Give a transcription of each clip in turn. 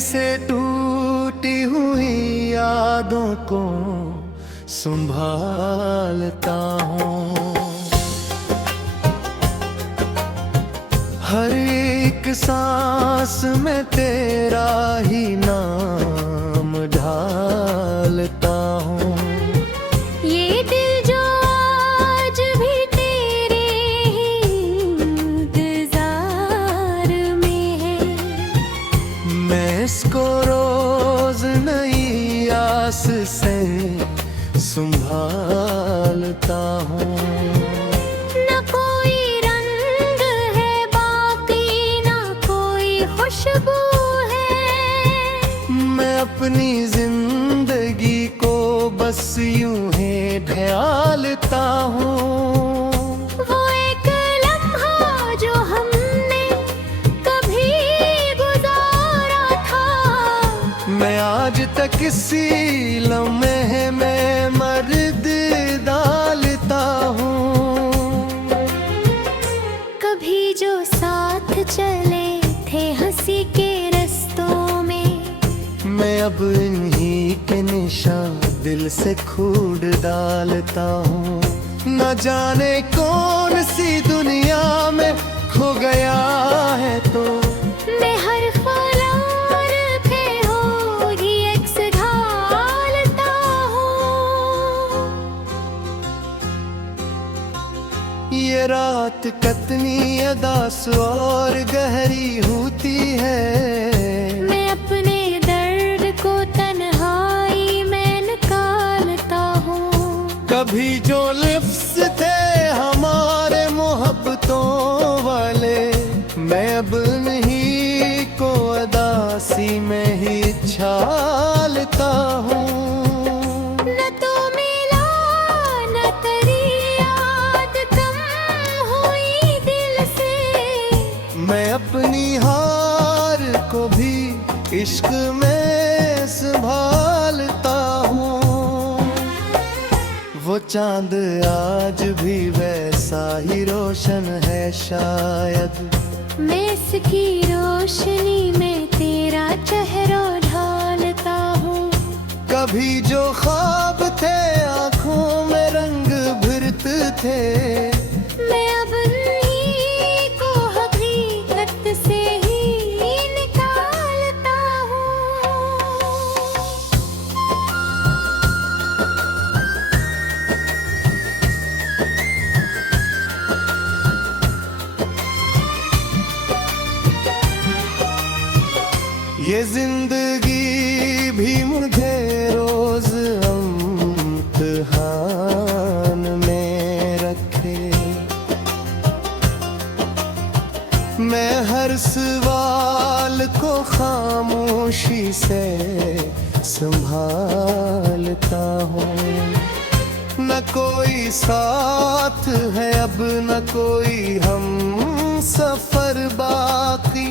से टूटी हुई यादों को संभालता हूँ। हर एक सांस में तेरा ही नाम ढालता हूँ। ये दिल जो आज भी तेरे ही इंतजार में है, मैं इसको रोज नई आस से संभालता हूँ। न कोई रंग है बाकी, न कोई खुशबू है। मैं अपनी जिंदगी को बस यूं ही ढालता हूँ। वो एक लम्हा जो हमने कभी गुजारा था, मैं आज तक इसी लम्हे में मर्द डालता हूँ। कभी जो साथ चले थे हंसी के रस्तों में, मैं अब इन्हीं के निशान दिल से खूड डालता हूँ। न जाने कौन सी दुनिया में खो गया है तो मैं हर फलार पे होगी अक्स ढालता हूँ। ये रात कितनी अदास और गहरी होती है। मैं अपने दर्द को तन्हाई में निकालता हूँ। कभी जो लिफ्स थे हमारे मोहब्बतों वाले, मैं अब नहीं को अदासी में ही छालता हूँ। न तो मिला न तेरी याद कम हुई दिल से, मैं अपनी हार को भी इश्क में संभालता हूँ। वो चांद आज भी वैसा ही रोशन है शायद, मैं इसकी रोशनी में तेरा चेहरा ढालता हूँ। कभी जो ख्वाब थे आंखों में रंग भरते थे, मैं अब उन्हीं को हकीकत से ही निकालता हूँ। ये जिंदगी भी मुझे रोज इम्तिहान में रखे। मैं हर सवाल को खामोशी से संभालता हूँ। न कोई साथ है अब, न कोई हम सफर बाकी।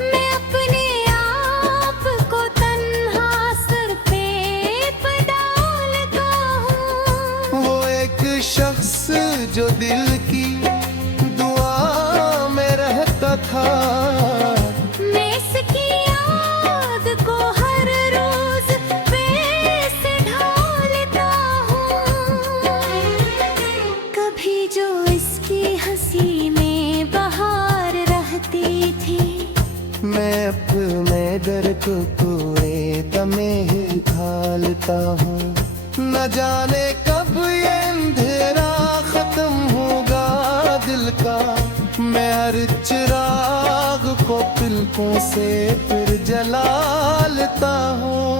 मैं अपने आप को तन्हा सर पे डालता हूँ। वो एक शख्स जो दिल की दुआ में रहता था, मैं इसकी याद को हर रोज से ढालता हूँ। कभी जो इसकी हंसी में बहार रहती थी, मैं अपने डर को पूरे दमे ही ढालता हूँ। न जाने कब ये अंधेरा खत्म होगा दिल का, मैं हर चिराग को तिलकों से फिर जला लेता हूँ।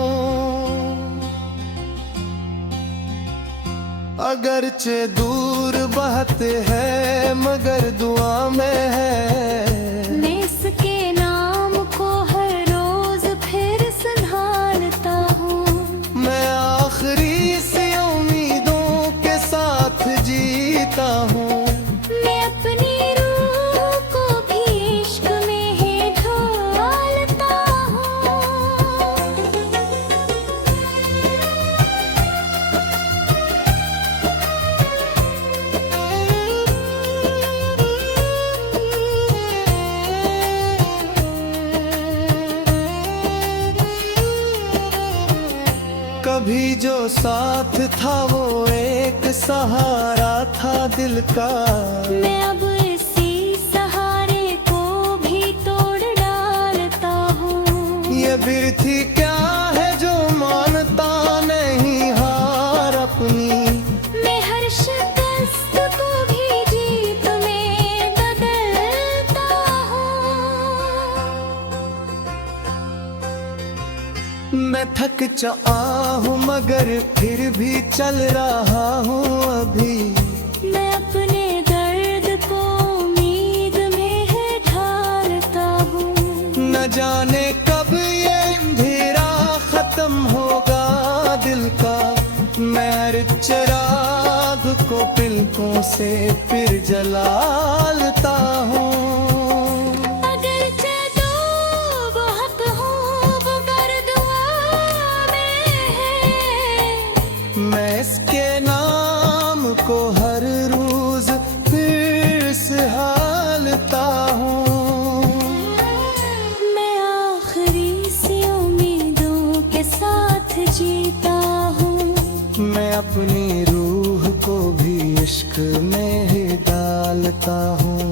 अगरचे दूर बहते हैं मगर दुआ में है, मैं इसके नाम को हर रोज फिर संभालता हूँ। मैं आखिरी सी उम्मीदों के साथ जीता हूँ। मैं अपनी रूह को भी इश्क में ही ढालता हूँ। साथ था वो एक सहारा था दिल का। मैं अब इसी सहारे को भी तोड़ डालता हूँ। ये बिरथी क्या है जो मानता नहीं हार अपनी। मैं हर शिकस्त को भी जीत में बदलता हूँ। मैं थक चुका हूँ मगर फिर भी चल रहा हूँ अभी। मैं अपने दर्द को उम्मीद में है ढालता हूँ। न जाने कब ये अंधेरा खत्म होगा दिल का। मैं हर चिराग को पलकों से फिर जलालता हूँ। मैं इसके नाम को हर रोज फिर से हालता हूँ। मैं आखिरी सी उम्मीदों के साथ जीता हूँ। मैं अपनी रूह को भी इश्क में ही डालता हूँ।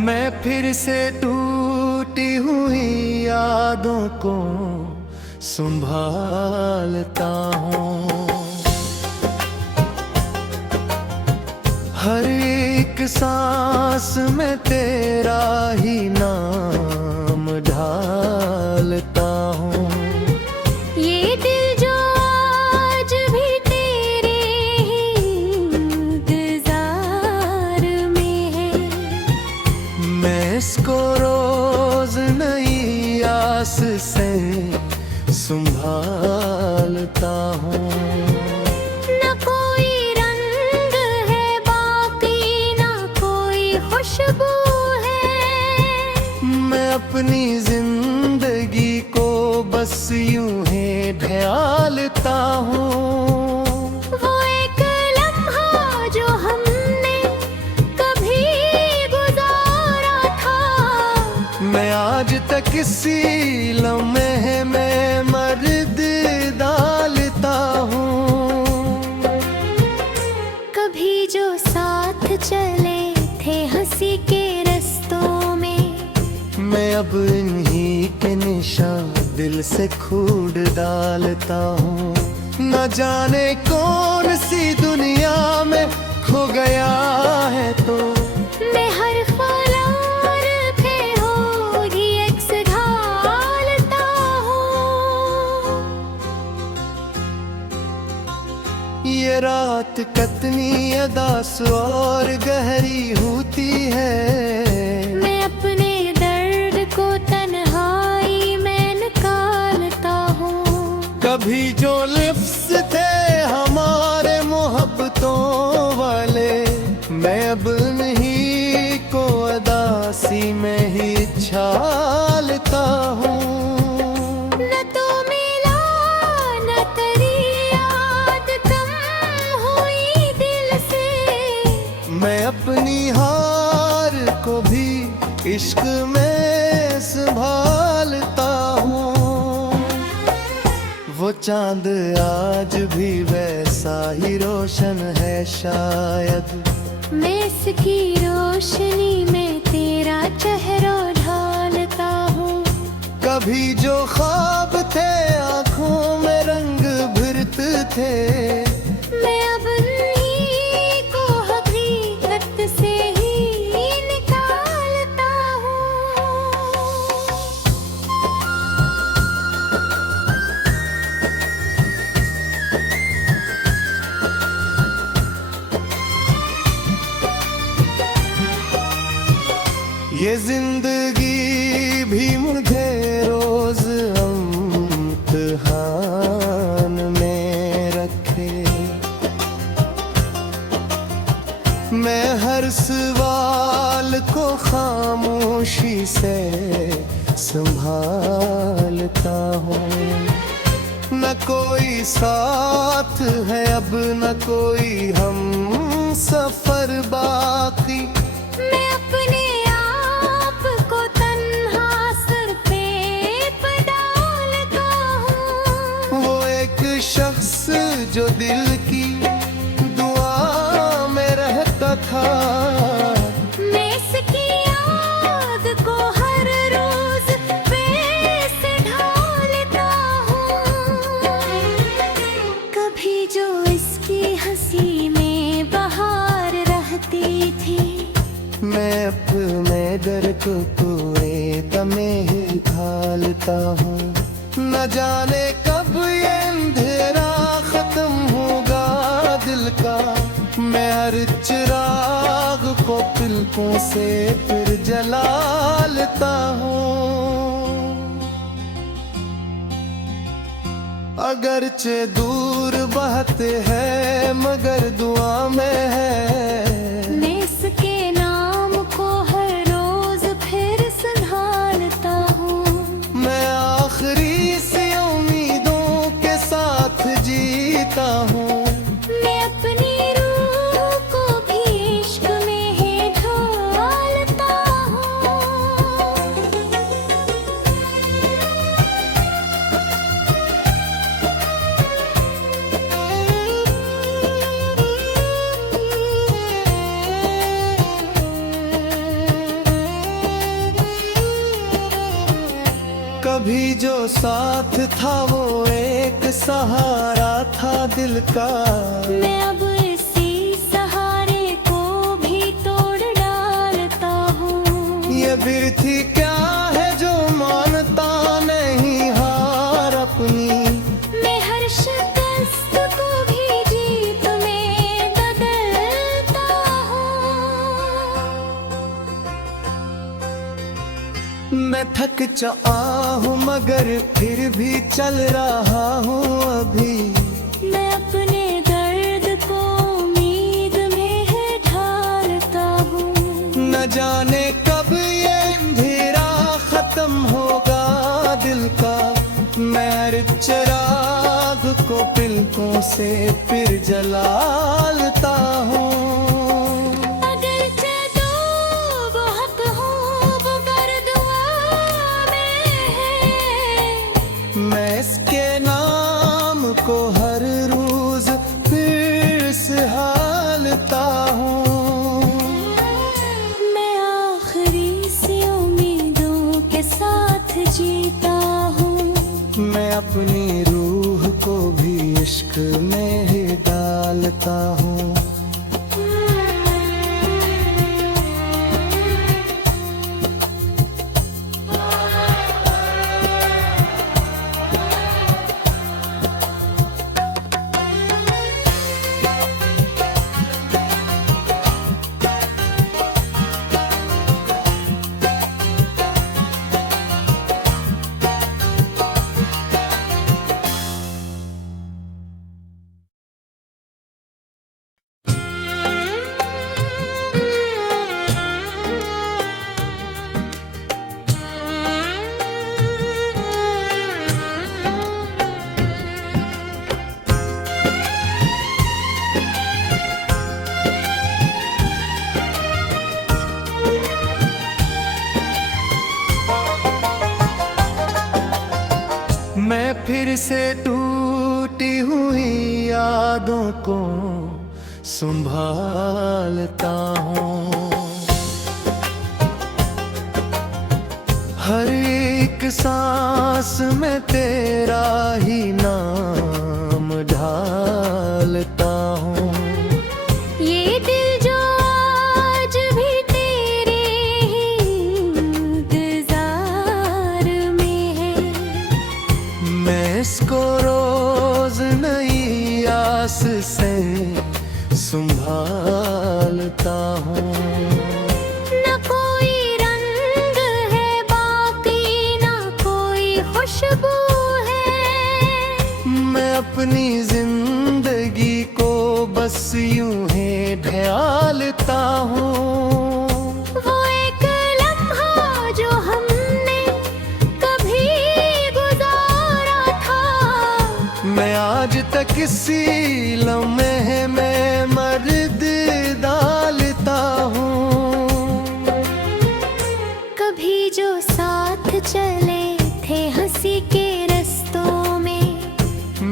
मैं फिर से टूटी हुई यादों को संभालता हूँ। हर एक सांस में तेरा ही नाम ढालता हूँ। ये दिल जो आज भी तेरे ही इंतजार में है। मैं इसको रोज नई आस से संभालता हूँ। न कोई रंग है बाकी न कोई खुशबू है। मैं अपनी जिंदगी को बस यूं ही ढालता हूँ। वो एक लम्हा जो हमने कभी गुजारा था। मैं आज तक इसी लम्हे में मर्द डालता हूँ। कभी जो साथ चले थे हंसी के रस्तों में। मैं अब इन्हीं के निशान दिल से खूड डालता हूँ। न जाने कौन सी दुनिया में खो गया है तो। मैं हर फलार पे होगी अक्स ढालता हूँ। ये रात कितनी अदास और गहरी होती है। मैं अपने दर्द को तन्हाई में निकालता हूँ। कभी जो लिप्स थे हमारे मोहब्बतों वाले। मैं अब नहीं को अदासी में ही छालता हूँ। न तो मिला न तेरी याद कम हुई दिल से। मैं अपनी हार को भी इश्क में संभालता हूँ। वो चांद आज भी वैसा ही रोशन है शायद। मैं इसकी रोशनी में तेरा चेहरा ढालता हूँ। कभी जो ख्वाब थे आँखों में रंग भरते थे। मैं अब उन्हीं को हकीकत से ही निकाल जिंदगी भी मुझे रोज इम्तिहान में रखे। मैं हर सवाल को खामोशी से संभालता हूँ। न कोई साथ है अब, न कोई हम सफर बाकी। मैं अपने आप को तन्हा सर पे डालता हूँ। वो एक शख्स जो दिल की दुआ में रहता था, मैं इसकी याद को हर रोज से ढालता हूँ। कभी जो इसकी हंसी में बहार रहती थी, मैं अपने डर को पूरे दमे ही ढालता हूँ। न जाने कब ये अंधेरा खत्म होगा दिल का। मैं हर चिराग को तिलकों से फिर जलालता हूँ। अगरचे दूर बहते हैं मगर दुआ में है। मैं इसके नाम को हर रोज फिर संभालता हूँ। मैं आखिरी सी उम्मीदों के साथ जीता हूँ। मैं अपनी रूह को भी इश्क में ही ढालता हूँ। कभी जो साथ था वो एक सहारा था दिल का। मैं अब इसी सहारे को भी तोड़ डालता हूँ। ये बिरथी क्या है जो मानता नहीं हार अपनी। मैं हर शिकस्त को भी जीत में बदलता हूँ। मैं थक चुका हूँ मगर फिर भी चल रहा हूँ अभी। मैं अपने दर्द को उम्मीद में है ढालता हूँ। न जाने कब ये अंधेरा खत्म होगा दिल का। मैं हर चिराग को तिलकों से फिर जलालता हूँ। अगरचे दो बहुत हो वो बरदुआ में है। मैं इसके नाम को हर रोज फिर से हालता हूँ। मैं आखिरी सी उम्मीदों के साथ जीता हूँ। मैं अपनी रूह को भी इश्क में ही डालता हूँ। मैं फिर से टूटी हुई यादों को संभालता हूँ। हर एक सांस में तेरा ही नाम ढालता हूँ। ये दिल जो आज भी तेरे ही इंतजार में है, मैं इसको रोज नई आस से संभालता हूँ। न कोई रंग इसी लम्हे में मर्द डालता हूँ। कभी जो साथ चले थे हंसी के रस्तों में,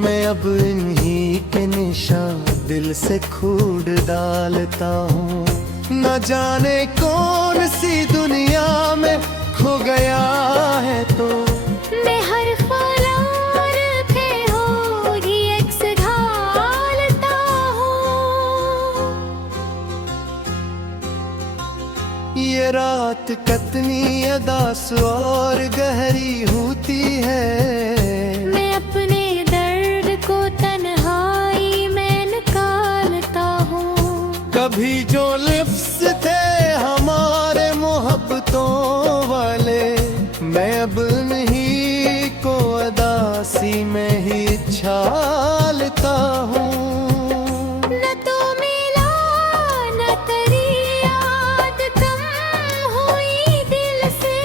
मैं अब इन्हीं के निशान दिल से खूड डालता हूँ। न जाने कौन सी दुनिया में खो गया है तो मैं हर फलार पे होगी एक्स ढालता हूँ। ये रात कितनी अदास और गहरी होती है। मैं अपने दर्द को तन्हाई में निकालता हूँ। कभी जो लिप्स थे हमारे मोहब्बतों वाले, मैं अब नहीं को अदासी में ही छालता हूँ। न तो मिला न तेरी याद कम हुई दिल से।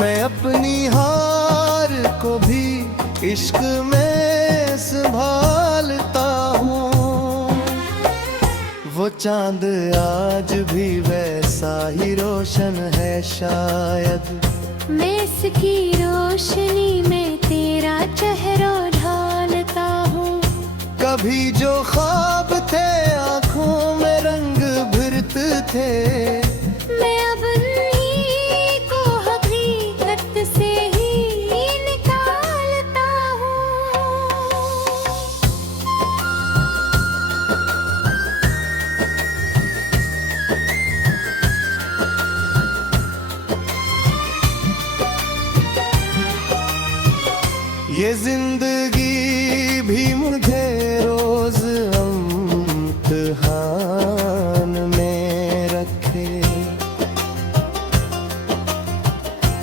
मैं अपनी हार को भी इश्क में संभालता हूँ। वो चांद आज भी वैसा ही रोशन है शायद, मैं इसकी रोशनी में तेरा चेहरा ढालता हूँ। कभी जो ख्वाब थे आंखों में रंग भरते थे, मैं अब उन्हीं को हकीकत से ही निकालता हूँ। ये जिंदगी भी मुझे रोज इम्तिहान में रखे।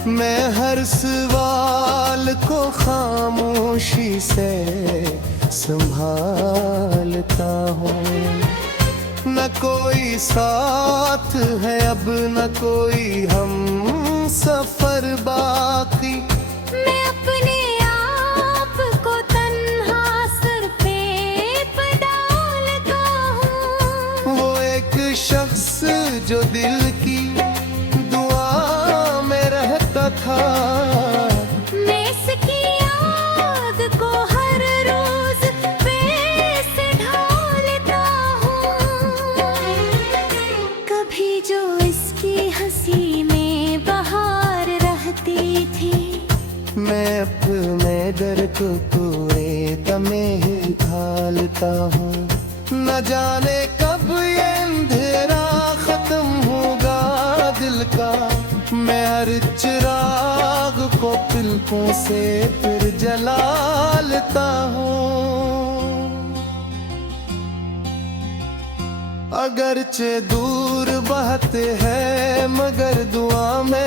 मैं हर सवाल को खामोशी से संभालता हूँ। न कोई साथ है अब न कोई हम सफर बाकी। मैं अपने आप को तन्हा सर पे डालता हूँ। वो एक शख्स जो दिल की दुआ में रहता था, मैं इसकी याद को हर रोज पेश ढालता हूँ। कभी जो इसकी हंसी में बहार रहती थी, मैं अपने डर को पूरे दमे ही ढालता हूँ। न जाने कब ये अंधेरा खत्म होगा दिल का, मैं हर चिराग को पलकों से फिर जला लेता हूँ। अगरचे दूर बहते हैं मगर दुआ में